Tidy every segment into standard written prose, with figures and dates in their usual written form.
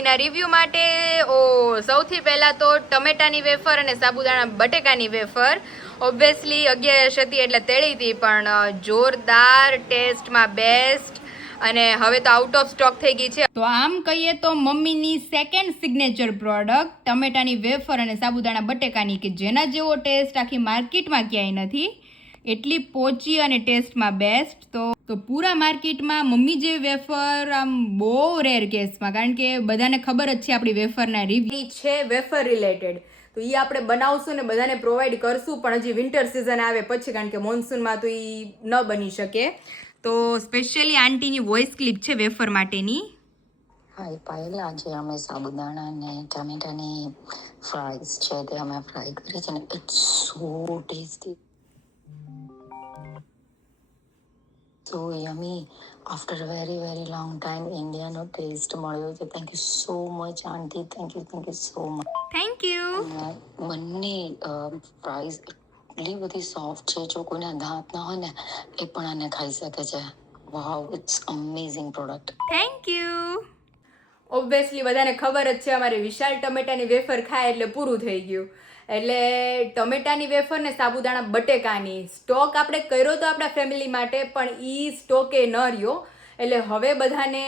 મમ્મીના રિવ્યૂ માટે સૌથી પહેલાં તો ટમેટાની વેફર અને સાબુદાણા બટેકાની વેફર ઓબ્વિયસલી 11 હતી એટલે તેળી હતી, પણ જોરદાર, ટેસ્ટમાં બેસ્ટ, અને હવે તો આઉટ ઓફ સ્ટોક થઈ ગઈ છે. તો આમ કહીએ તો મમ્મીની સેકન્ડ સિગ્નેચર પ્રોડક્ટ ટમેટાની વેફર અને સાબુદાણા બટેકાની, કે જેના જેવો ટેસ્ટ આખી માર્કેટમાં ક્યાંય નથી, એટલી પોચી અને ટેસ્ટમાં બેસ્ટ. તો પૂરા માર્કેટમાં મમ્મી જેવી વેફર આમ બહુ રેર કેસમાં, કારણ કે બધાને ખબર જ છે આપણી વેફરના રિવ્યુ છે વેફર રિલેટેડ, તો એ આપણે બનાવશું ને બધાને પ્રોવાઈડ કરશું, પણ હજી વિન્ટર સિઝન આવે પછી, કારણ કે મોન્સૂનમાં તો એ ન બની શકે. તો સ્પેશિયલી આંટીની વોઇસ ક્લિપ છે વેફર માટેની. હાય પાયલ, આજે અમે સાબુદાણા અને ટમેટાની ફ્રાઈઝ છે તે અમે ફ્રાય કરી છે ને it's so tasty, so yummy. After very long time ઇન્ડિયાનો ટેસ્ટ મળ્યો છે. Thank you so much aunty, thank you so much. Thank you. બંને ફ્રાઈઝ એટલી બધી સોફ્ટ છે, જો કોઈના દાંત ના હોય ને એ પણ આને ખાઈ શકે છે. Wow, it's amazing product. Thank you. Obviously બધાને ખબર જ છે અમારે વિશાલ ટમેટાની વેફર ખાય એટલે પૂરું થઈ ગયું, એટલે ટમેટાની વેફર ને સાબુદાણા બટેકાની સ્ટોક આપણે કર્યો તો આપણા ફેમિલી માટે, પણ એ સ્ટોકે ન રહ્યો, એટલે હવે બધાને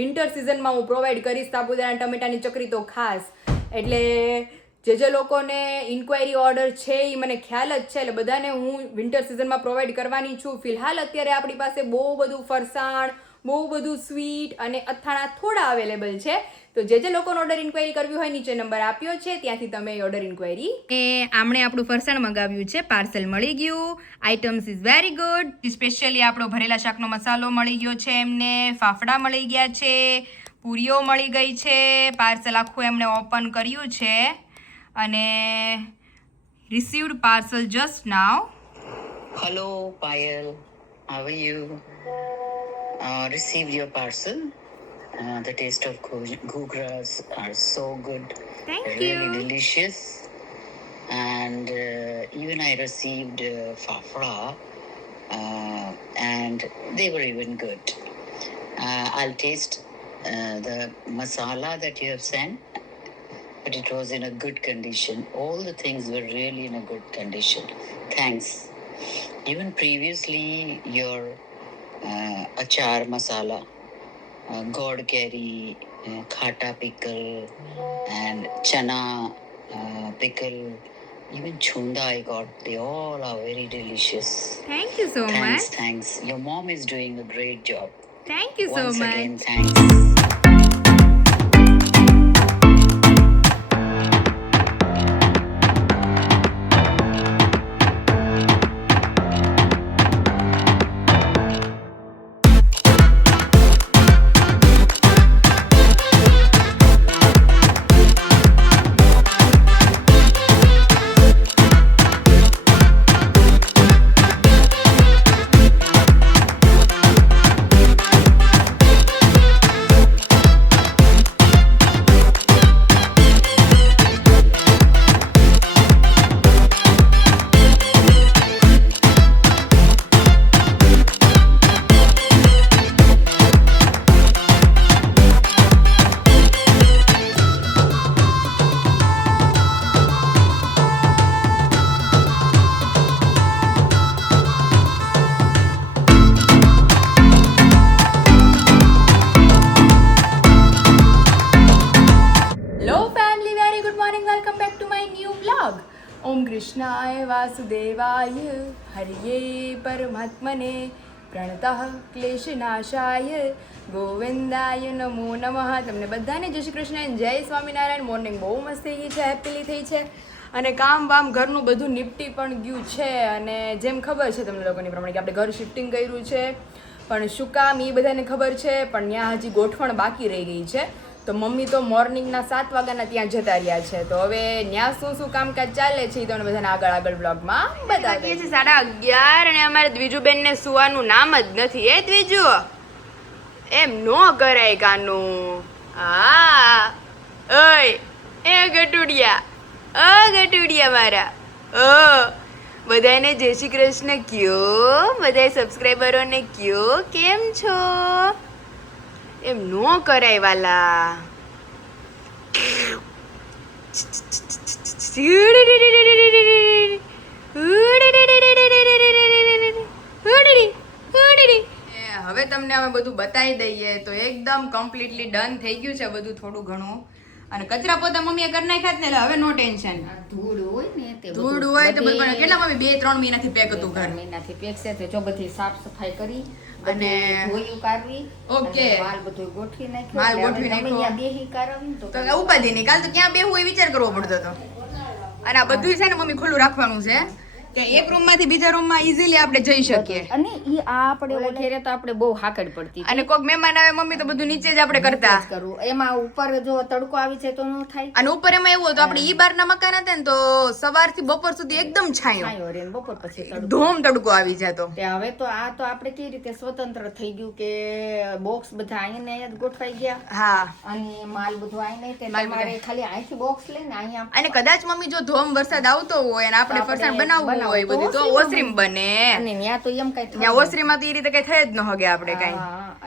વિન્ટર સિઝનમાં હું પ્રોવાઈડ કરીશ સાબુદાણા ટમેટાની ચકરી તો ખાસ. એટલે જે લોકોને ઇન્ક્વાયરી ઓર્ડર છે એ મને ખ્યાલ જ છે, એટલે બધાને હું વિન્ટર સિઝનમાં પ્રોવાઈડ કરવાની છું. ફિલહાલ અત્યારે આપણી પાસે બહુ બધું ફરસાણ, બહુ બધું સ્વીટ અને અથાણા થોડા અવેલેબલ છે, તો જે લોકોને ઓર્ડર ઇન્ક્વાયરી કરવી હોય નીચે નંબર આપ્યો છે, ત્યાંથી તમે ઓર્ડર ઇન્ક્વાયરી. આમણે આપણું ફરસાણ મંગાવ્યું છે, પાર્સલ મળી ગયું, items is very good. Specially આપણો ભરેલા શાકનો મસાલો મળી ગયો છે એમને, ફાફડા મળી ગયા છે, પૂરીઓ મળી ગઈ છે, પાર્સલ આખું એમણે ઓપન કર્યું છે, અને received parcel just now. Hello, Payal. How are you? Received your parcel. The taste of ghugras are so good. Thank really you. delicious. And even I received fafda, and they were even good. I'll taste the masala that you have sent, but it was in a good condition. All the things were really in a good condition. Thanks. Even previously, your achar masala, god curry, khata pickle, and chana pickle, even chunda I got. They all are very delicious. Thank you so much. Thanks. Your mom is doing a great job. Thank you so Once much. again, thanks. ઓમ કૃષ્ણાય વાસુદેવાય હરિયે પરમાત્મને પ્રણતઃ ક્લેશનાશાય ગોવિંદાય નમો નમઃ. તમને બધાને જય શ્રી કૃષ્ણ, જય Swaminarayan. Morning બહુ મસ્ત થઈ ગઈ છે, હેપીલી થઈ છે, અને કામ વામ ઘરનું બધું નિપટી પણ ગયું છે. અને જેમ ખબર છે તમને લોકોની પ્રમાણે કે આપણે ઘર શિફ્ટિંગ કર્યું છે, પણ શું કામ એ બધાને ખબર છે, પણ ત્યાં હજી ગોઠવણ બાકી રહી ગઈ છે. તો મમ્મી તો મોર્નિંગના 7 વાગ્યાના ત્યાં જતા રહ્યા છે, તો હવે ત્યાં શું કામકાજ ચાલે છે એ તમને બધાને આગળ બ્લોગમાં બતાવીએ છીએ. 11:30 અને અમારે દ્વિજુબેનને સુવાનું નામ જ નથી. એ દ્વિજુ, એમ નો કરાય કાનું. હા ઓય એ ગટુડિયા મારા, બધાને જય શ્રી કૃષ્ણ કયો, બધા સબસ્ક્રાઈબરોને કયો કેમ છો. એમ નો કરાય વાલા. હવે તમને અમે બધું બતાવી દઈએ તો એકદમ કમ્પ્લીટલી ડન થઈ ગયું છે બધું થોડું ઘણું. અને કચરા પોતા મમ્મીએ કરી નાખ્યા જ ને એટલે હવે નો ટેન્શન. ધૂળ હોય ને તે ધૂળ હોય તો બધું કેટલા મમ્મી 2-3 મહિનાથી પેક હતું ઘર. મહિનાથી પેક છે તો જો બધી સાફ સફાઈ કરી અને ધોયું કાઢવી ઓકે. અને માલ બધું ગોઠવી નાખ્યો. માલ એટલે હવે ગોઠવી તમે નાખ્યો. અહીંયા બેહી કાઢવી ને તો ઉપાધિ નહીં, કાલ તો ક્યાં બેહવું એ વિચાર કરવો પડતો હતો. અને આ બધું છે ને મમ્મી ખુલ્લું રાખવાનું છે કે એક રૂમ માંથી બીજા રૂમ માં ઈઝીલી આપણે જઈ શકીએ. અને ઈ આ આપણે ઓલે ઘેરે તો આપણે બહુ હાકડ પડતી અને કોઈક મહેમાન આવે મમ્મી તો બધું નીચે જ આપણે કરતા. કરવું એમાં ઉપર જો તડકો આવી જાય તો ન થાય. અને ઉપર એમાં એવું હતું આપણે ઈ બારના મકાન હતા ને તો સવારથી બપોર સુધી એકદમ છાંયો, છાંયો રે ને બપોર પછી તડકો. ધોમ તડકો આવી જતો. તે હવે તો આ તો આપણે કેવી રીતે સ્વતંત્ર થઈ ગયું કે બોક્સ બધા અહીંયા ને અહીંયા જ ગોઠવાઈ ગયા હા. અને માલ બધું અહીંયા નહીં તે માલ તમારે ખાલી અહીંથી બોક્સ લઈને અહીંયા અને કદાચ મમ્મી જો ધોમ વરસાદ આવતો હોય અને આપણે ફરસાણ બનાવવું હોય બધું તો ઓસરીમ બને. અને ત્યાં તો એમ કઈ ત્યાં ઓસરીમાં તો એ રીતે કઈ થઈ જ ન હગે આપણે કઈ.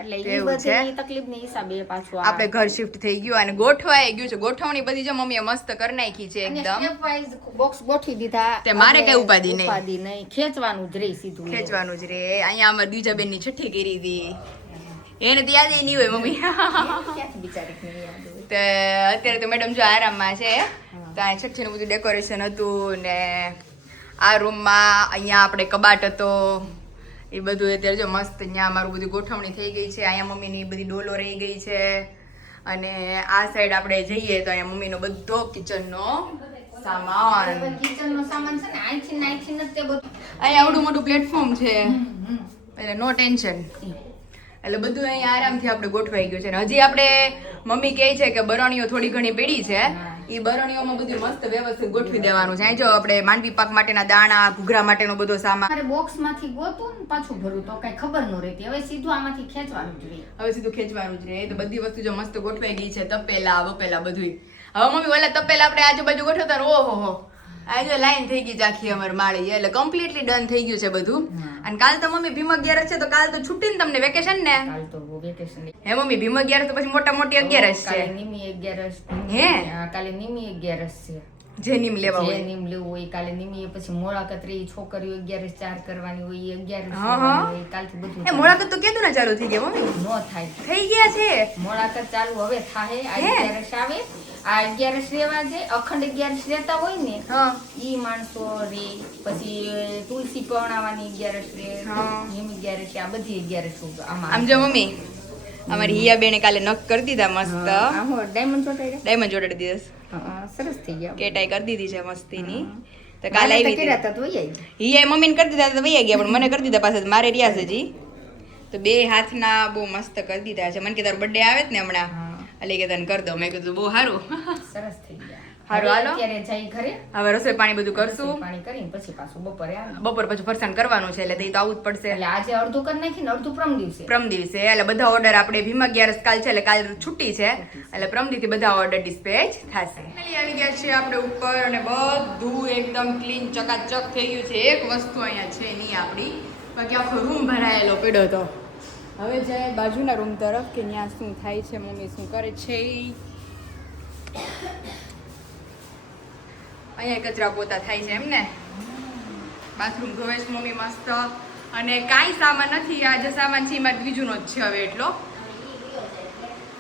એટલે ઈ એવું છે. બધી તકલીફની હિસાબે પાછું આ આપણે ઘર શિફ્ટ થઈ ગયું અને ગોઠવાઈ ગયું છે. ગોઠવણી બધી જો મમ્મીએ મસ્ત કરી નાખી છે અને એકદમ. step wise બોક્સ ગોઠવી દીધા. તે મારે આપણે કઈ ઉપાધિ નહીં. ઉપાધિ નહીં, ખેંચવાનું જ રહી સીધું. ખેંચવાનું જ રે. અહીંયા અમાર બીજા બેન ની છઠ્ઠી કરી હતી, એને તો યાદ નહીં હોય મમ્મી. ક્યાંથી બિચારી નહીં યાદ હોય. તે અત્યારે તો મેડમ જો આરામમાં છે. તો આ છઠ્ઠીનું બધું ડેકોરેશન હતું ને આ રૂમમાં અહીંયા આપણે કબાટ હતો એ બધું અત્યારે જો મસ્ત અહીંયા અમારું બધું ગોઠવણી થઈ ગઈ છે. અહીંયા મમ્મીની બધી ડોલો રહી ગઈ છે અને આ સાઈડ આપણે જઈએ તો અહીંયા મમ્મીનો બધો કિચનનો સામાન. કિચનનો સામાન છે ને અહીંથી ને અહીંથી ને તે બધું અહીંયા આવડું મોટું પ્લેટફોર્મ છે એટલે નો ટેન્શન. એટલે બધું અહીંયા આરામથી આપણે ગોઠવાઈ ગયું છે. ને હજી આપણે મમ્મી કહે છે કે બરણીઓ થોડી ઘણી પડી છે એ બરણીઓમાં બધું મસ્ત વ્યવસ્થિત ગોઠવી દેવાનું છે. અહીં જો આપણે માંડવી પાક માટેના દાણા, ઘૂઘરા માટેનો બધો સામાન. મારે બોક્સ માંથી ગોતું ને પાછું ભરું તો કઈ ખબર ન રહેતી. હવે સીધું આમાંથી ખેંચવાનું જ રહે. હવે સીધું ખેંચવાનું જ રહે. તો બધી વસ્તુ જો મસ્ત ગોઠવાઈ ગઈ છે. તપેલા બપેલા બધું. હવે મમ્મી ઓલા તપેલા આપણે આજુબાજુ ગોઠવતા ને ઓહો હો આ જો લાઈન થઈ ગઈ આખી અમારી માળી. એટલે કમ્પ્લીટલી ડન થઈ ગયું છે બધું. અને કાલ તો મમ્મી ભીમ 11 છે તો કાલ તો છૂટી ને તમને વેકેશન ને. કાલ તો વેકેશન હે મમ્મી ભીમ 11 તો પછી મોટા મોટી 11 કાલે છે. નિમી 11 હે? હા, કાલે નિમી 11 છે. જે નીમ લેવા જે હોય. નીમ લેવું હોય કાલે નિમી પછી મોળાકતરી છોકરીઓ 11 4 કરવાની હોય 11 હા, હા. હોય કાલથી બધું એ મોળાકત તો કેદું ના ચાલુ થઈ ગયા મમ્મી? નો થાય. થઈ ગયા છે. મોળાકત ચાલુ હવે થાય. આ હે? 11 આવે આ 11 રેવા છે. અખંડ 11 રહેતા હોય ને હા. ઈ માણસો રે પછી તુલસી પવણાવાની 11 રે હા. નિમ 11 છે. આ બધી 11 આમાં આમ જો મમ્મી અમારી હિયા બેને કાલે નખ કરી દીધા મસ્ત. આ હો ડાયમંડ ચોટાડ્યા. ડાયમંડ જોડાડી દીધા. સરસ થઈ ગયા. કેટાઈ કરી દીધી છે મસ્તીની. તો કાલે આવી હતી. કર્યા તા તો વહી આવી. હિયા મમ્મીને કરી દીધા તો વૈયા ગયા પણ મને કરી દીધા પાછા મારે રહ્યા છે હજી. તો બે હાથના બહુ મસ્ત કરી દીધા છે. મને કે તારો બર્થડે આવે જ ને હમણાં એટલે કે તને કરી દો. મેં કીધું બહુ સારું. સરસ થઈ ગયા. હારું, હાલો. અત્યારે જઈ ઘરે હવે રસોઈ પાણી બધું કરશું. પાણી કરીને પછી પાછું બપોરે આવે. બપોર પછી ફરસાણ કરવાનું છે એટલે તે તો આવું જ પડશે. એટલે આજે અડધું કરી નાખીને અડધું પ્રમ દિવસે. પ્રમ દિવસે એટલે બધા ઓર્ડર આપણે ભીમ 11 કાલ છે એટલે કાલ છુટ્ટી છે એટલે પ્રમ દિવસે બધા ઓર્ડર ડિસ્પેચ થશે. આવી ગયા છે આપણે ઉપર અને બધું એકદમ ક્લીન ચકાચક થઈ ગયું છે. એક વસ્તુ અહીંયા છે નહીં આપણી, બાકી આખો રૂમ ભરાયેલો પડ્યો હતો. હવે જાય બાજુના રૂમ તરફ કે ત્યાં શું થાય છે, મમ્મી શું કરે છે. અહીંયા કચરા પોતા થાય છે એમ ને. બાથરૂમ ધોવે છે મમ્મી મસ્ત. અને કાંઈ સામાન નથી. આ જે સામાન છે એમાં બીજુંનો જ છે હવે એટલો.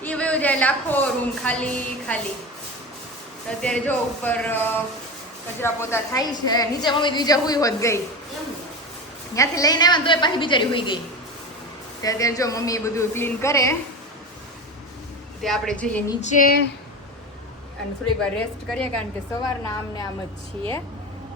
એ વયો જાય એટલે આખો રૂમ ખાલી ખાલી. તો અત્યારે જો ઉપર કચરા પોતા થાય છે. નીચે મમ્મી બીજા હુઈ હોત ગઈ. ત્યાંથી લઈને આવ્યા ને તોય પાછી બિચારી હુઈ ગઈ. અત્યારે જો મમ્મી બધું ક્લીન કરે તે આપણે જઈએ નીચે અને થોડીક વાર રેસ્ટ કરીએ કારણ કે સવારના આમને આમ જ છીએ.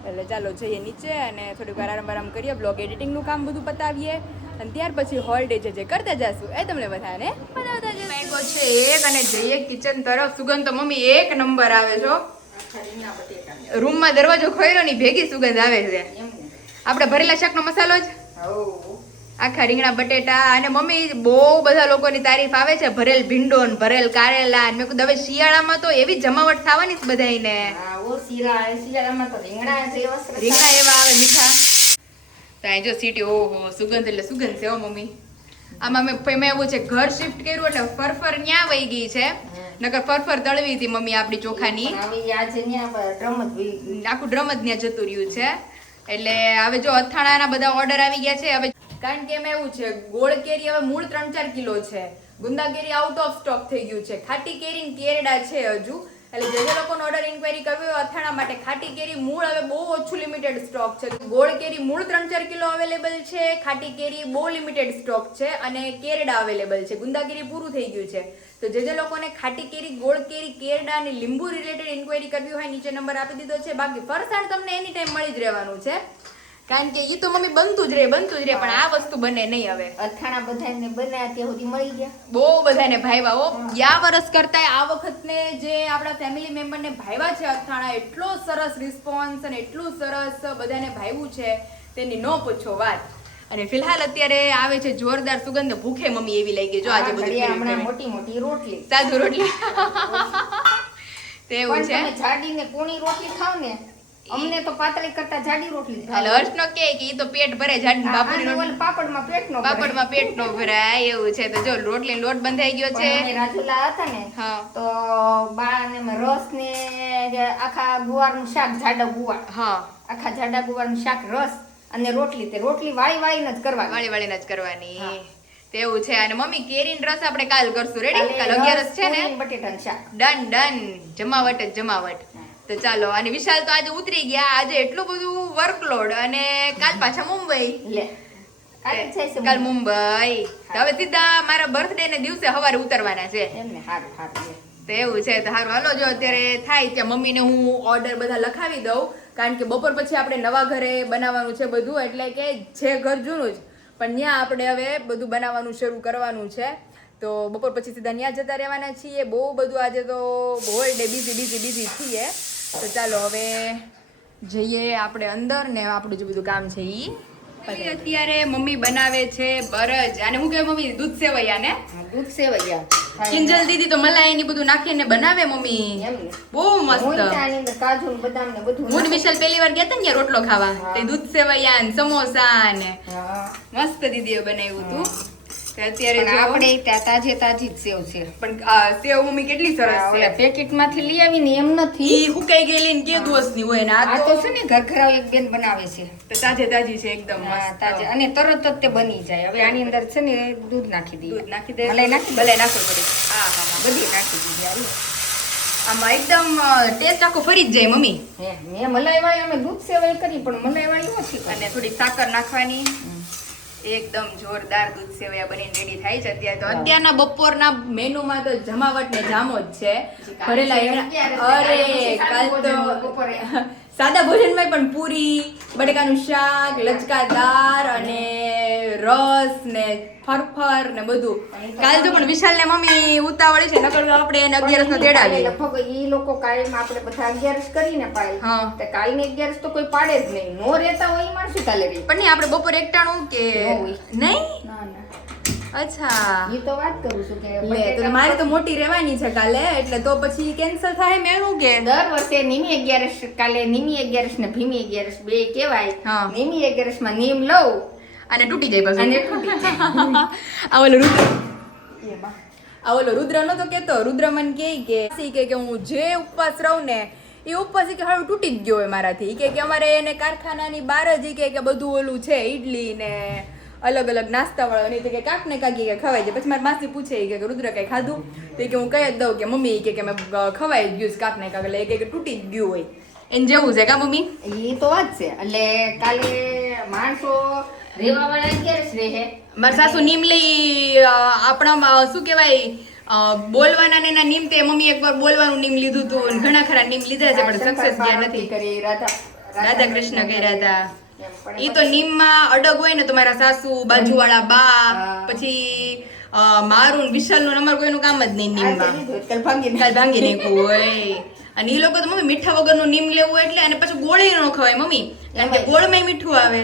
એટલે ચાલો જઈએ નીચે અને થોડીક વાર આરામ કરીએ. બ્લોગ એડિટિંગનું કામ બધું પતાવીએ અને ત્યાર પછી હોલિડે છે જે કરતા જશું એ તમને બધાને બતાવતા જશું. મેંગો છે એક અને જઈએ કિચન તરફ. સુગંધ તો મમ્મી એક નંબર આવે છો. રૂમમાં દરવાજો ખોલ્યો ની ભેગી સુગંધ આવે છે. આપણે ભરેલા શાકનો મસાલો જ આખા રીંગણા બટેટા. અને મમ્મી બહુ બધા લોકોની તારીફ આવે છે ભરેલ ભીંડો ને ભરેલ કારેલા. મેં કીધું હવે શિયાળામાં તો એવી જમાવટ થવાની જ બધાને. શિયાળામાં તો રીંગણા એવા આવે મીઠા. તો અહીં જો સીટી ઓહો સુગંધ એટલે સુગંધ છે હો મમ્મી. આમાં મેં એવું છે ઘર શિફ્ટ કર્યું એટલે ફરફર ન્યા વહી ગઈ છે, નકર ફરફર દળવી હતી મમ્મી આપણી ચોખાની, પણ હવે આજે ન્યા ડ્રમ જ વહી ગયું. આખું ડ્રમ જ ત્યાં જતું રહ્યું છે. એટલે હવે જો અથાણાના બધા ઓર્ડર આવી ગયા છે હવે, કારણ કે એમાં એવું છે ગોળ કેરી હવે મૂળ 3-4 કિલો છે, ગુંદા કેરી આઉટ ઓફ સ્ટોક થઈ ગયું છે, ખાટી કેરી કેરડા છે હજુ. એટલે જે લોકોનો ઓર્ડર ઇન્ક્વાયરી કરવી હોય અથાણા માટે ખાટી કેરી મૂળ હવે બહુ ઓછું લિમિટેડ સ્ટોક છે. ગોળ કેરી મૂળ 3-4 કિલો અવેલેબલ છે, ખાટી કેરી બહુ લિમિટેડ સ્ટોક છે અને કેરડા અવેલેબલ છે. ગુંદા કેરી પૂરું થઈ ગયું છે. તો જે લોકોને ખાટી કેરી, ગોળ કેરી, કેરડા અને લીંબુ રિલેટેડ ઇન્ક્વાયરી કરવી હોય નીચે નંબર આપી દીધો છે. બાકી ફરસાણ તમને એની ટાઈમ મળી જ રહેવાનું છે, કારણ કે એ તો મમ્મી બનતું જ રહે પણ આ વસ્તુ બને નહીં હવે. અથાણા બધાને બનાવ્યા ત્યાં સુધી મળી ગયા, બહુ બધાને ભાવ્યા હો. ગયા વર્ષ કરતા આ વખતને જે આપણા ફેમિલી મેમ્બરને ભાવ્યા છે અથાણા, એટલો સરસ રિસ્પોન્સ અને એટલું સરસ બધાને ભાવ્યું છે તેની ન પૂછો વાત. અને ફિલહાલ અત્યારે આવે છે જોરદાર સુગંધ, ભૂખે મમ્મી એવી લાગી ગઈ જો આજે બધું હમણાં મોટી મોટી રોટલી, સાદુ રોટલી તેવું છે. તમે જાડી ને કૂણી રોટલી ખાવ ને, અમને તો પાતળી કરતા જાડી રોટલી એટલે હર્ષનો કે ઈ તો પેટ ભરે જાડી બાપુની રોટલી, પાપડમાં પેટ નો પાપડમાં પેટ નો ભરાય એવું છે. તો જો રોટલી લોટ બંધાઈ ગયો છે. રાજુલા હતા ને હા તો બા ને રસ ને આખા ગુવારનું શાક, જાડા ગુવાર, હા આખા જાડા ગુવારનું શાક, રસ અને રોટલી, તે રોટલી વાળી વાળીને જ કરવાની, વાળી વાળીને જ કરવાની તેવું છે. અને મમ્મી કેરીનો રસ આપણે કાલ કરશું, રેડી? કાલ 11 છે ને, બટેટાનું શાક, ડન જમાવટ જ જમાવટ. તો ચાલો. અને વિશાલ તો આજે ઉતરી ગયા, આજે એટલું બધું વર્કલોડ, અને કાલ પાછા મુંબઈ, લે કાલ મુંબઈ. તો હવે સીધા મારા બર્થડે ને દિવસે સવારે ઉતરવાના છે. એમને હારું હારું તો એવું છે. તો હારું હાલો, જો અત્યારે થાય ત્યાં મમ્મીને હું ઓર્ડર બધા લખાવી દઉં, કારણ કે બપોર પછી આપણે નવા ઘરે બનાવવાનું છે બધું, એટલે કે છે ઘર જૂનું જ પણ ત્યાં આપણે હવે બધું બનાવવાનું શરૂ કરવાનું છે. તો બપોર પછી સીધા ત્યાં જતા રહેવાના છીએ. બહુ બધું આજે તો હોલ ડે બિઝી છીએ. તો ચાલો હવે જઈએ આપણે અંદર ને આપણું જે બધું કામ છે ઈ અત્યારે મમ્મી બનાવે છે બરજ, આને હું કહેવાય મમ્મી? દૂધ સેવૈયા ને દૂધ સેવૈયા. કિંજલ દીદી તો મલાઈ ની બધું નાખીને બનાવે મમ્મી, એમને બહુ મસ્ત. આની અંદર કાજુ ને બદામ ને બધું હું ને વિશાલ પહેલી વાર ગયા હતા ને રોટલો ખાવા, તે દૂધ સેવૈયા ને સમોસા ને મસ્ત દીદીએ બનાવ્યું હતું. અત્યારે જો આપણે તાજે તાજી જ સેવ છે, પણ સેવ મમ્મી કેટલી સરસ છે. પેકેટ માંથી લઈ આવીને એમ નથી, ઈ હુકાઈ ગયેલી ને કે દોસ્ત ની હોય ને આ તો છે ને ઘરઘરાવ એક બેન બનાવે છે, તો તાજે તાજી છે એકદમ હા, મસ્ત. તાજે અને તરત જ તે બની જાય. હવે આની અંદર છે ને દૂધ નાખી દઈએ, દૂધ નાખી દે, મલાઈ નાખી ભલે નાખો પડી. હા બધી નાખી દીધી. હાલો. આમાં એકદમ ટેસ્ટ આખો ફરી જ જાય મમ્મી. મેં મલાઈ વાળી અમે દૂધ સેવાય કરી, પણ મલાઈ વાળી ઓછી કરી. અને થોડી સાકર નાખવાની, એકદમ જોરદાર દૂધ સેવૈયા બનીને રેડી થાય છે અત્યારે. તો અત્યારના બપોરના મેનુમાં તો જમાવટ ને જામો જ છે ભરેલા. અરે કાલ તો સાદા ભોજનમાં પણ પૂરી, બટેકાનું શાક, લચકાદાર અને રસ ને ફરફર ને બધું. કાલ જો પણ વિશાલ ને મમ્મી ઉતાવળી છે, નકર આપણે એને 11 નો તેડાવીએ. લગભગ ઈ લોકો કાયમ આપણે બધા 11 કરીને પાડે, હા તો કાલની 11 તો કોઈ પાડે જ નહીં. નો રહેતા હોય ઈ માણસ ચાલે રહી. પણ નહીં આપણે બપોર એકટાણું કે નહીં? ના ના, અચ્છા ઈ તો વાત કરું છું કે લે, તો મારે તો મોટી રહેવાની છે કાલે, એટલે તો પછી કેન્સલ થાય મેનું કે દર વર્ષે નિમી 11 કાલે નિમી 11 ને ભીમી 11 બે કહેવાય. હા. નિમી 11 માં નીમ લઉં અને તૂટી જાય પાછું. અને તૂટી જાય. આ ઓલો રુદ્ર નતો કેતો, રુદ્ર મને કે હું જે ઉપવાસ રહું ને એ ઉપવાસ કે હારું તૂટી જ ગયો હોય મારાથી. કે અમારે એને કારખાનાની બહાર જ કે બધું ઓલું છે ઈડલી ને અલગ અલગ નાસ્તા વાળા નહીં, તો કે કાક ને કાકી કે ખવાય જાય. પછી મારી માસી પૂછે કે રુદ્ર કઈ ખાધું? તો કે હું કહી જ દઉં કે મમ્મી કે મેં ખવાઈ જ ગયું કાક ને કાક, એટલે કે તૂટી જ ગયું હોય એને જેવું છે કા મમ્મી? ઈ તો વાત છે. એટલે કાલે માણસો રેવા વાળા 11 રહે. મારા સાસુ નીમ લઈ આપણામાં શું કહેવાય બોલવાના ને એના નિમતે મમ્મી એકવાર બોલવાનું નીમ લીધું હતું, અને ઘણા ખરા નીમ લીધા છે પણ સક્સેસ ગયા નથી. કરી રાધા કૃષ્ણ કર્યા હતા. ઈ તો નીમમાં અડગ હોય ને તો મારા સાસુ, બાજુવાળા બા, પછી મારું ને વિશાલનું અમારું કોઈનું કામ જ નહીં નીમમાં. કાલ ભાંગી નાખ્યું હોય. અને ઈ લોકો તો મમ્મી મીઠા વગરનું નીમ લેવું એટલે, અને પછી ગોળી ન ખવાય મમ્મી, કારણ કે ગોળમાં મીઠું આવે.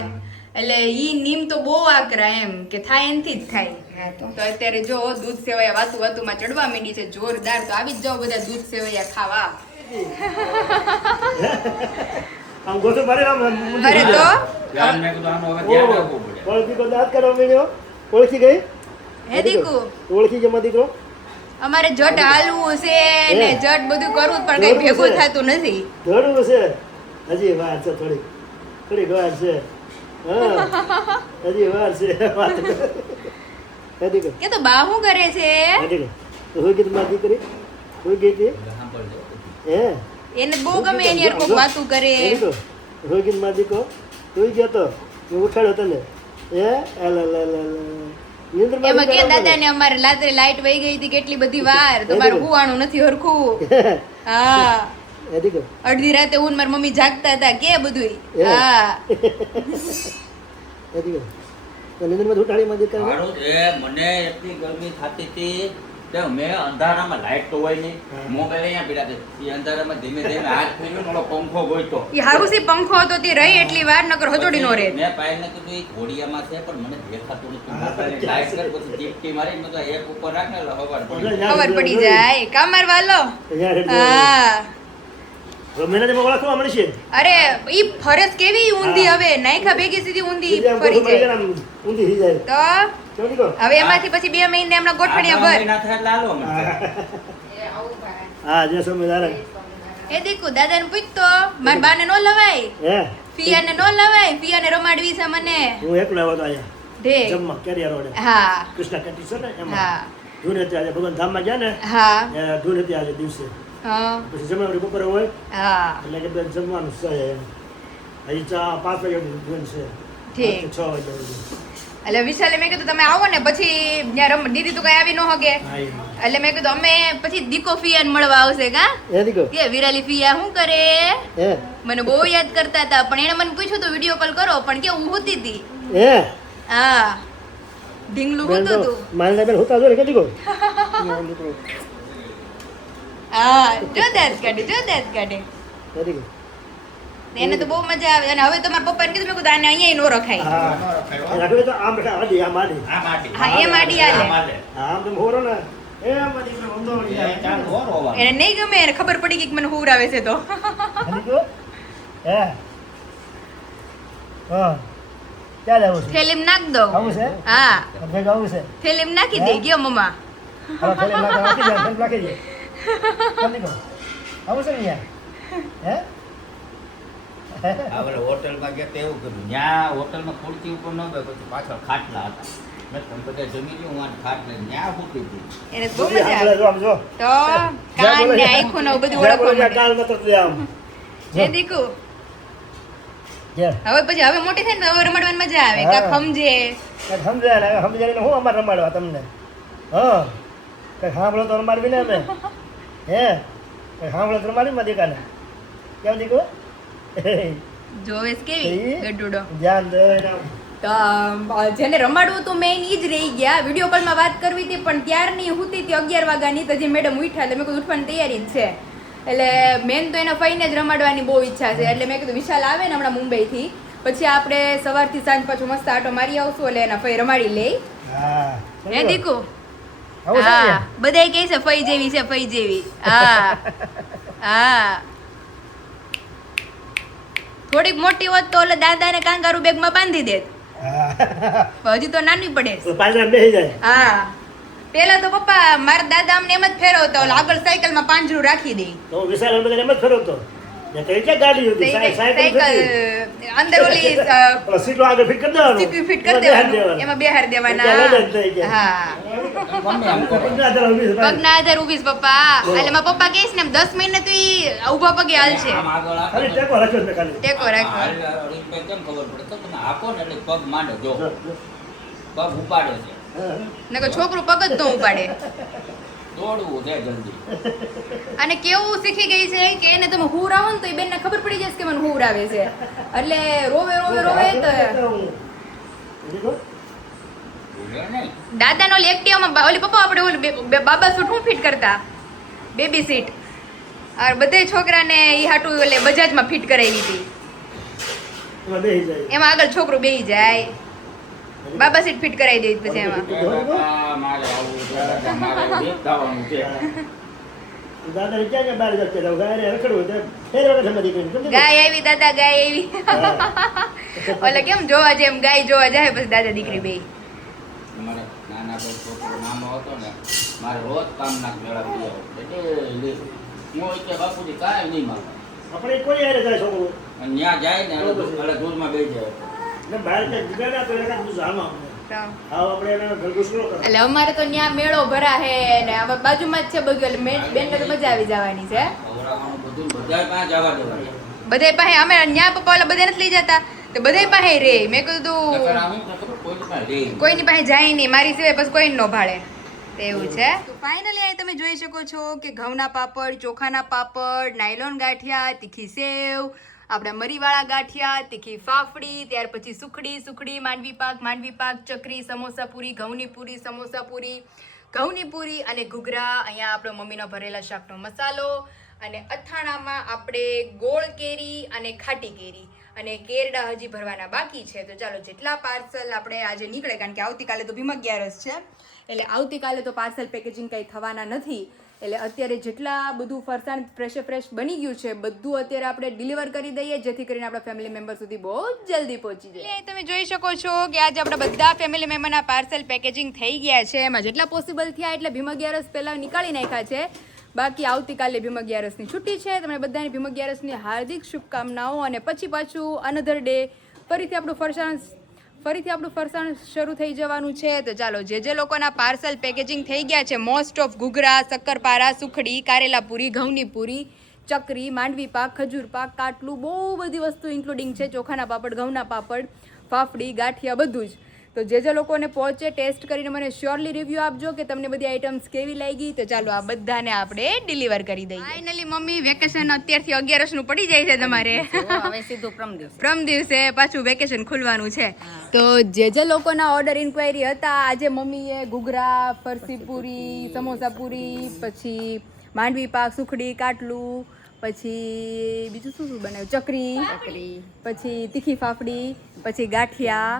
એટલે ઈ નીમ તો બહુ આકરા એમ કે થાય એનથી જ ખાય. તો અત્યારે જો દૂધ સેવૈયા વાતુમાં ચડવા માંડી છે જોરદાર. તો આવી જ જાઓ બધા દૂધ સેવૈયા ખાવા. આમ ગોતો મારે આમ અરે તો ઓળખી ગઈ? હે દીકુ ઓળખી જમા દીકરો અમારે જટ હાલવું છે ને જટ બધું કરવું પણ કઈ ભેગું થતું નથી દોડવું છે હજી વાર છે થોડીક વાર છે હા હજી વાર છે વાત હે દીકરો કે તો બા શું કરે છે હે દીકરો હોય ગઈ મારી દીકરી હોય ગઈ હતી હે એને બહુ ગમે એની યાર કોક વાતું કરે હે દીકરો હોય ગઈ મારી દીકરો હોય ગયો તો હું ઉઠાડ્યો તને હે એમાં કે દાદા ને અમારે રાત્રે લાઈટ વહી ગઈ હતી કેટલી બધી વાર તમારું હુવાનું નથી હરખું હા હે દીકરો અડધી રાતે હું ને મારી મમ્મી જાગતા હતા કે બધું હા હે દીકરો નિંદ્રમાં ઉઠાડી મારી દીકરી મારું એ મને એટલી ગરમી થતી હતી કે મેં અંધારામાં લાઈટ તો હોય નહીં મોબાઈલ અહીંયા પીડા છે એ અંધારામાં ધીમે ધીમે હાથ ફેર્યો ને ઓલો પંખો ગોઈતો એ હારું સી પંખો હતો તે રહી એટલી વાર નકર હજોડી નો રે મેં પાયલને કીધું એ ઘોડિયામાં છે પણ મને દેખાતું નથી મોબાઈલ લાઈટ કર પછી ટીપકી મારી મેં તો એક ઉપર રાખને એટલે ખબર પડી જાય કામર વાલો હા મહિના ઓળખવા મળશે અરે ઈ ફરસ કેવી ઊંધી હવે નાયખા ભેગી સીધી ઊંધી ફરી જાય ઊંધી થઈ જાય તો કેમ દીકરો હવે એમાંથી પછી 2 મહિને એમના ગોઠવણિયા ભર મહિના થાય લાલો મને હા જે સમજદાર એ દીકુ દાદાને પૂછતો માર બાને નો લવાય હે ફિયાને નો લવાય ફિયાને રમાડવી છે મને હું એકલો આવ્યો તો અહીંયા ઢે જમવા કેરિયા રોડે હા કૃષ્ણા કેટી છે ને એમાં હા ધૂન હતી આજે ભગવાન ધામમાં ગયા ને હા ધૂન હતી આજે દિવસે હા પછી જમવાની બપોરે હોય હા એટલે કે બેન જમવાનું છે એમ હજી 5 વાગે ધૂન છે ઠીક 6 વાગે સુધી. એટલે વિશાલે મેં કીધું તમે આવો ને પછી ત્યાં દીદી તો કઈ આવી ન હોગે હા એ. એટલે મેં કીધું અમે પછી દીકો ફિયાને મળવા આવશે કા હે દીકરો કે વિરાલી ફિયા શું કરે હે મને બહુ યાદ કરતા હતા પણ એને મને પૂછ્યું તો વિડીયો કોલ કરો પણ કે હું હોતી હતી હે હા ઢીંગલું બેન હોતું તો હતું મારી બેન હોતા જો ને કે દીકરો હા જોતા જ કાઢે હે દીકરો એને તો બહુ મજા આવે અને હવે તો મારા પપ્પાને કીધું મેં કીધું આને અહીંયા નો રખાય હા રાખવે તો આમ રખા આડી આમ આડી આ માટી હા એ માડી આલે આમ તો હોરો ને એ મારી દીકરો ઓંધો વળી જાય. ચાલ ઓર હોવાનું. એને નહીં ગમે એને ખબર પડી ગઈ કે મને હુર આવે છે તો હે દીકરો હે હા ક્યાં લેવું છે થેલીમ નાખ દો આવું છે હા ભેગ આવું છે થેલીમ નાખી દે ગયો મમ્મા હવે થેલી નાખી જાય થેલી નાખી દે કેમ દીકરો આવું છે ને યાર હે આપણે હોટલમાં ગયા તો એવું કર્યું ત્યાં હોટલમાં ખુરશી ઉપર ન બે પછી પાછળ ખાટલા હતા મેં તમે બધા જમી લ્યું હું ખાટલે ત્યાં ફૂટી હતી એને બહુ મજા આવે જો આમ જો તો કાન ને આંખો ને બધું જ્યાં બોલે ઓળખવા ત્યાં માંડે. કાન મત દે આમ જે દીકુ જ્યાં હવે પછી હવે મોટી થાય ને તો હવે રમડવાની મજા આવે કા હા. સમજે કંઈક સમજાય ને સમજાય હું અમારે રમાડવા તમને હા કંઈક સાંભળો તો રમાડવી ને અમે હે કંઈક સાંભળો તો રમાડવી માં દીકાને કેમ દીકરો જોવેસ કેવી ગડુડો ધ્યાન દે ને આમ. તો જેને રમાડવું તો મેઇન ઈ જ રહી ગયા વિડીયો કોલમાં વાત કરવી હતી પણ ત્યારની હુતી હતી 11 વાગ્યાની તો જે મેડમ ઉઠ્યા એટલે મેં કીધું ઉઠવાની તૈયારી જ છે એટલે મેન તો એના ફઈને જ રમાડવાની બહુ ઈચ્છા છે એટલે મેં કીધું વિશાલ આવે ને હમણાં મુંબઈથી પછી આપણે સવારથી સાંજ પાછું મસ્ત આટો મારી આવશું એટલે એના ફઈ રમાડી લે હા હે દીકુ આવું છે હા ને? બધાય કહે છે ફઈ જેવી છે ફઈ જેવી હા હા થોડીક મોટી હોત તો ઓલે દાદાને કાંગારૂ બેગમાં બાંધી દેત હા પણ હજી તો નાની પડે છે. પાંજરામાં બેસી જાય હા પેલા તો પપ્પા મારા દાદા અમને એમ જ ફેરવતો ઓલા આગળ સાયકલમાં પાંજરું રાખી દે તો હું વિશાલ બધા એમ જ ફરવતો ને કઈ ક્યાં ગાડી હતી સાયકલ હતી. અંદર ઓલી ઓલા સીટો આગળ ફિટ કરી દેવાનું સીટું ફિટ કરી દેવાનું એમાં બેહાર દેવાના ત્યાં લડત થઈ ગયા. હા ગમે એમ કરો. પગના આધારે ઊભી છે ભાઈ. પગના આધાર ઉભીશ પપ્પા એટલે મારા પપ્પા કહીશ ને એમ 10 મહિને તો ઈ ઊભા પગે હાલશે આમ આગળ આપો ખાલી ને. ટેકો રાખ્યો છે ખાલી ટેકો રાખો હરીશભાઈ કેમ ખબર પડે તો તમે આપો ને એટલે પગ માંડો જો જો, જો. પગ ઉપાડે છે હા. નકર છોકરું પગ જ તો ઉપાડે દોડવું છે જલ્દી અને કેવું શીખી ગઈ છે કે એને તમે હુર આવો ને તો એ બેનને ખબર પડી જશે કે મને હુર આવે છે એટલે રોવે તો દીકરો, ભૂલે નહીં દાદાનો ઓલી એક્ટિવામાં ઓલી પપ્પા આપણે ઓલી બાબા સૂટ હું ફિટ કરતા બેબી સીટ આ બધા છોકરાને ઈ હાટું ઓલે બજાજમાં ફિટ કરાવી હતી એમાં બેસી જાય. એમાં આગળ છોકરું બેહી જાય બાબા સીટ ફિટ કરાવી દે પછી એમાં એ બાપા, મારે આવું છે, મારે દેખ થવાનું છે દાદાને ક્યાં ક્યાં બહાર જશે તો ગાયને રખડવું તો ફેર વખત સમજી ગઈ. સમજી ગઈ? ગાય આવી દાદા ગાય આવી ઓલે કેમ જોવા જેમ ગાય જોવા જાય પછી દાદા દીકરી બે અમારે નાના ના ભાઈ છોકરો નાનો હતો ને મારે રોજ કામના મેળા પી આવો ડેલી હું કે બાપુજી કાંઈ નહીં માગતા આપણે કોઈ હારે જાય છોકરો અને ત્યાં જાય ને એટલે દૂરમાં બેસી જાય ને બહાર ક્યાંક દીધા ના તો એના બધું જાણવા મળે. આવો આપણે એના ઘરઘુસરો કરો. એટલે અમારે તો ત્યાં મેળો ભરા હે ને આ બાજુમાં જ છે બધું એટલે બેનને તો મજા આવી જવાની છે ખવડાવવાનું બધું બધા પાસે જવા દેવાનું બધે પાસે અમે ત્યાં પપ્પા ઓલા બધા નથી લઈ જતા તો બધે પાસે રે મેં કીધું નકર આમ ખબર કોઈ પાસે રે કોઈની પાસે જાય નહીં મારી સિવાય બસ કોઈ ન ભાડે તો એવું છે તો ફાઇનલી અહીં તમે જોઈ શકો છો કે ઘઉંના પાપડ ચોખાના પાપડ નાયલોન ગાંઠિયા તીખી સેવ આપણા મરીવાળા ગાંઠિયા તીખી ફાફડી ત્યાર પછી સુખડી માંડવી પાક ચકરી સમોસા પૂરી ઘઉંની પૂરી સમોસા પૂરી ઘઉંની પૂરી અને ઘૂઘરા અહીંયા આપણો મમ્મીનો ભરેલા શાકનો મસાલો અને અથાણામાં આપણે ગોળ કેરી અને ખાટી કેરી અને કેરડા હજી ભરવાના બાકી છે તો ચાલો જેટલા પાર્સલ આપણે આજે નીકળે કારણ કે આવતીકાલે તો ભીમ 11 છે એટલે આવતીકાલે તો પાર્સલ પેકેજિંગ કંઈ થવાના નથી એટલે અત્યારે જેટલા બધું ફરસાણ ફ્રેશ બની ગયું છે બધું અત્યારે આપણે ડિલિવર કરી દઈએ જેથી કરીને આપણા ફેમિલી મેમ્બર સુધી બહુ જલ્દી પહોંચી જાય તમે જોઈ શકો છો કે આજે આપણા બધા ફેમિલી મેમ્બરના પાર્સલ પેકેજિંગ થઈ ગયા છે એમાં જેટલા પોસિબલ થયા એટલે ભીમ 11 પહેલાં નીકાળી નાખ્યા છે બાકી આવતીકાલે ભીમ 11ની છુટ્ટી છે તમને બધાને ભીમ 11ની હાર્દિક શુભકામનાઓ અને પછી પાછું અનધર ડે ફરીથી આપણું ફરસાણ શરૂ થઈ જવાનું છે તો ચાલો જે લોકોના પાર્સલ પેકેજિંગ થઈ ગયા છે મોસ્ટ ઓફ ઘૂઘરા શક્કરપારા સુખડી કારેલા પૂરી ઘઉંની પૂરી ચકરી માંડવી પાક ખજૂર પાક કાટલું બહુ બધી વસ્તુ ઇન્ક્લુડિંગ છે ચોખાના પાપડ ઘઉંના પાપડ ફાફડી ગાંઠિયા બધું જ તો જે લોકોને પહોંચે ટેસ્ટ કરીને મને શ્યોરલી રિવ્યૂ આપજો કે તમને બધી આઈટમ્સ કેવી લાગી તો ચાલો આ બધાને આપણે ડિલિવર કરી દઈએ ફાઇનલી મમ્મી વેકેશન અત્યારથી 11નું પડી જાય છે તમારે હવે સીધું પ્રમ દિવસે પાછું વેકેશન ખુલવાનું છે તો જે લોકોના ઓર્ડર ઇન્ક્વાયરી હતા આજે મમ્મીએ ઘૂઘરા ફરસી પૂરી સમોસા પૂરી પછી માંડવી પાક સુખડી કાટલું પછી બીજું શું બનાવ્યું ચકરી પછી તીખી ફાફડી પછી ગાંઠિયા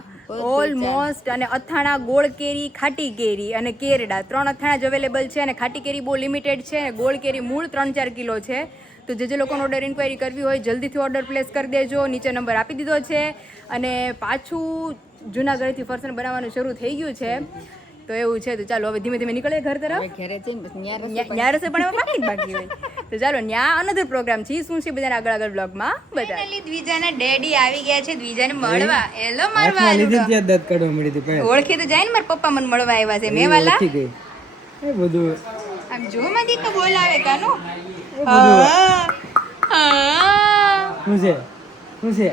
ઓલમોસ્ટ અને અથાણા ગોળ કેરી ખાટી કેરી અને કેરડા 3 અથાણા જ અવેલેબલ છે અને ખાટી કેરી બહુ લિમિટેડ છે અને ગોળ કેરી મૂળ 3-4 કિલો છે તો જે લોકોનો ઓર્ડર ઇન્ક્વાયરી કરવી હોય જલ્દીથી ઓર્ડર પ્લેસ કરી દેજો નીચે નંબર આપી દીધો છે અને પાછું જૂનાગઢથી ફરસાણ બનાવવાનું શરૂ થઈ ગયું છે તો એવું છે તો ચાલો હવે ધીમે ધીમે નીકળે ઘર તરફ ઘરે જઈને ન્યા રસે પણ બાકી હોય તો ચાલો ન્યા અનધર પ્રોગ્રામ છે શું છે બધાના આગળ બ્લોગમાં બધા દ્વિજાના ડેડી આવી ગયા છે દ્વિજાને મળવા હેલો મારવા દાંત કાઢવા મળી હતી ઓળખી તો જાય ને મારા પપ્પા મને મળવા આવ્યા છે મેં વાલા એ બધું આમ જો માદી તો બોલાવે કાનો શું છે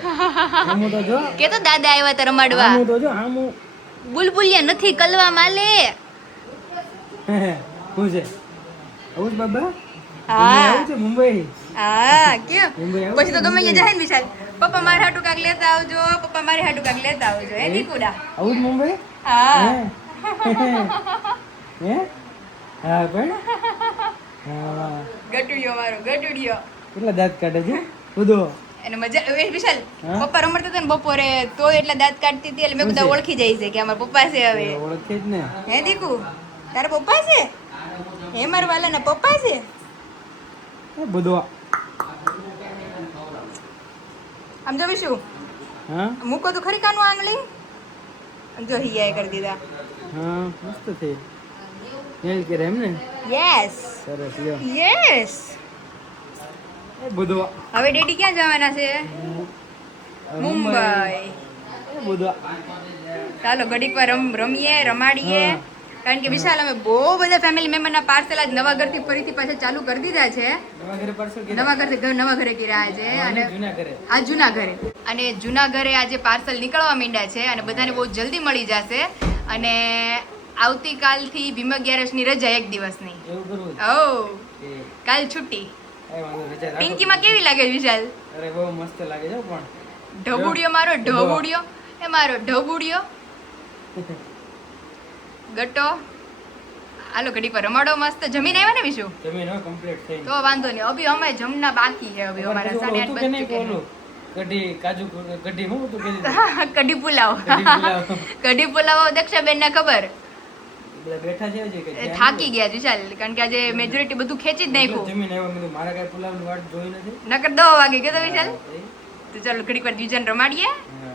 આમો તો જો કે તો દાદા આવ્યા તો રમાડવા આમો તો જો આમો બુલબુલિયા નથી કલવા માલે શું છે આવું જ બાબા હા આવું છે મુંબઈ હા કેમ મુંબઈ આવું પછી તો ગમે ત્યાં જાય ને વિશાલ પપ્પા મારે હાટુ કાક લેતા આવજો પપ્પા મારે હાટુ કાક લેતા આવજો એ દીકુડા આવું જ મુંબઈ હા હે હા પણ હા ગટુડિયો મારો ગટુડિયો કેટલા દાંત કાઢે છે બધો એને મજા એ વિશાલ પપ્પા રમતા હતા ને બપોરે તો એટલા દાંત કાઢતી હતી એટલે મેં બધા ઓળખી જાય છે કે અમારા પપ્પા છે હવે ઓળખે જ ને હે દીકુ તારા પપ્પા છે હે મારા વાલાના પપ્પા છે એ બધો આમ જો વિશુ હા મૂકો તો ખરી કાનું આંગળી જો હિયાએ કરી દીધા હા મસ્ત થઈ નેલ કરે એમ ને યસ સરસ લ્યો યસ એ બધો હવે ડેડી ક્યાં જવાના છે મુંબઈ એ બધો ચાલો ઘડીક વાર રમીએ રમાડીએ કારણ કે વિશાલ અમે બહુ બધા ફેમિલી મેમ્બરના પાર્સલ આજ નવા ઘરથી ફરીથી પાછા ચાલુ કરી દીધા છે નવા ઘરે પાર્સલ કે નવા ઘરે કર્યા છે અને જૂના ઘરે આ જૂના ઘરે અને જૂના ઘરે આજે પાર્સલ નીકળવા માંડ્યા છે અને બધાને બહુ જલ્દી મળી જશે અને આવતીકાલથી ભીમ 11ની રજા એક દિવસની એવું કરવું ઓ એ કાલ છુટ્ટી એ વાંધો રજા રાખો. પિંકીમાં કેવી લાગે વિશાલ અરે બહુ મસ્ત લાગે છે પણ ઢબુડિયો મારો ઢબુડિયો એ મારો ઢબુડિયો ગટ્ટો હાલો ઘડી પર રમાડો મસ્ત જમીન આવ્યા ને વિશુ જમીન હો કમ્પ્લીટ થઈ તો વાંધો નહીં અભી અમે જમના બાકી છે અભી અમારા 8:30 કે નહીં બજે બોલું કઢી કાજુ કઢી હું તું કીધું કઢી પુલાવ કઢી પુલાવ. કઢી પુલાવ દક્ષાબેન ને ખબર બધા બેઠા છે હજી કે એ થાકી ગયા વિશાલ કારણ કે આજે મેજોરિટી બધું ખેંચી જ નાખ્યું જમીન આવ્યો મેં કીધું મારા કઈ પુલાવની વાટ જોઈ નથી નકર 10 વાગે ગયો તો વિશાલ હા, તો ચાલો ઘડીક વાર દ્વિજાને રમાડીએ હા.